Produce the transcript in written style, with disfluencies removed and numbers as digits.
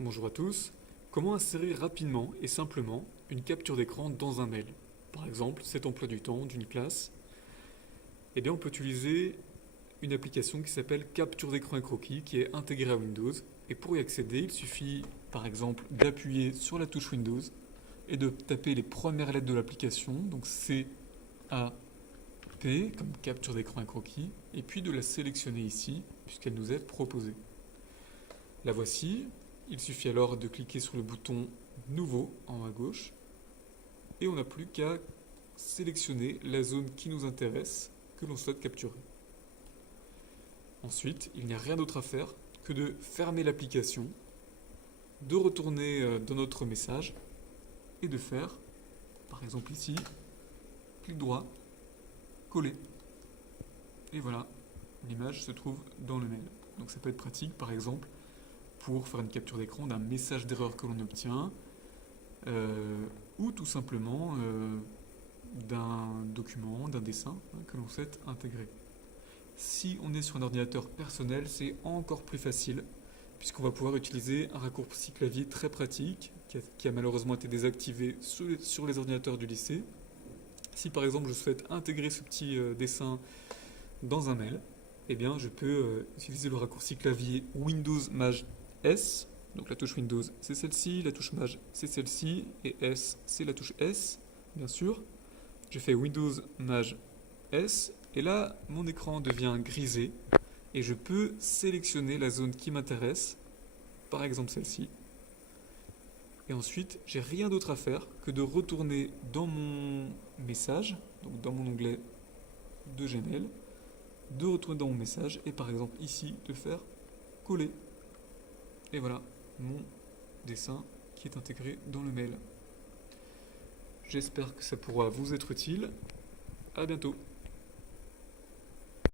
Bonjour à tous. Comment insérer rapidement et simplement une capture d'écran dans un mail? Par exemple, cet emploi du temps d'une classe. Eh bien, on peut utiliser une application qui s'appelle Capture d'écran et croquis qui est intégrée à Windows. Et pour y accéder, il suffit par exemple d'appuyer sur la touche Windows et de taper les premières lettres de l'application, donc C, A, P, comme capture d'écran et croquis, et puis de la sélectionner ici, puisqu'elle nous est proposée. La voici. Il suffit alors de cliquer sur le bouton Nouveau en haut à gauche et on n'a plus qu'à sélectionner la zone qui nous intéresse, que l'on souhaite capturer. Ensuite, il n'y a rien d'autre à faire que de fermer l'application, de retourner dans notre message et de faire, par exemple ici, clic droit, coller. Et voilà, l'image se trouve dans le mail. Donc ça peut être pratique, par exemple, pour faire une capture d'écran d'un message d'erreur que l'on obtient, ou tout simplement d'un document, d'un dessin que l'on souhaite intégrer. Si on est sur un ordinateur personnel, c'est encore plus facile, puisqu'on va pouvoir utiliser un raccourci clavier très pratique, qui a malheureusement été désactivé sur les ordinateurs du lycée. Si par exemple je souhaite intégrer ce petit dessin dans un mail, eh bien je peux utiliser le raccourci clavier Windows Maj S. Donc la touche Windows c'est celle-ci, la touche Maj c'est celle-ci, et S c'est la touche S, bien sûr. Je fais Windows Maj S, et là mon écran devient grisé, et je peux sélectionner la zone qui m'intéresse, par exemple celle-ci. Et ensuite, j'ai rien d'autre à faire que de retourner dans mon message, donc dans mon onglet de Gmail, de retourner dans mon message et par exemple ici de faire coller. Et voilà mon dessin qui est intégré dans le mail. J'espère que ça pourra vous être utile. À bientôt.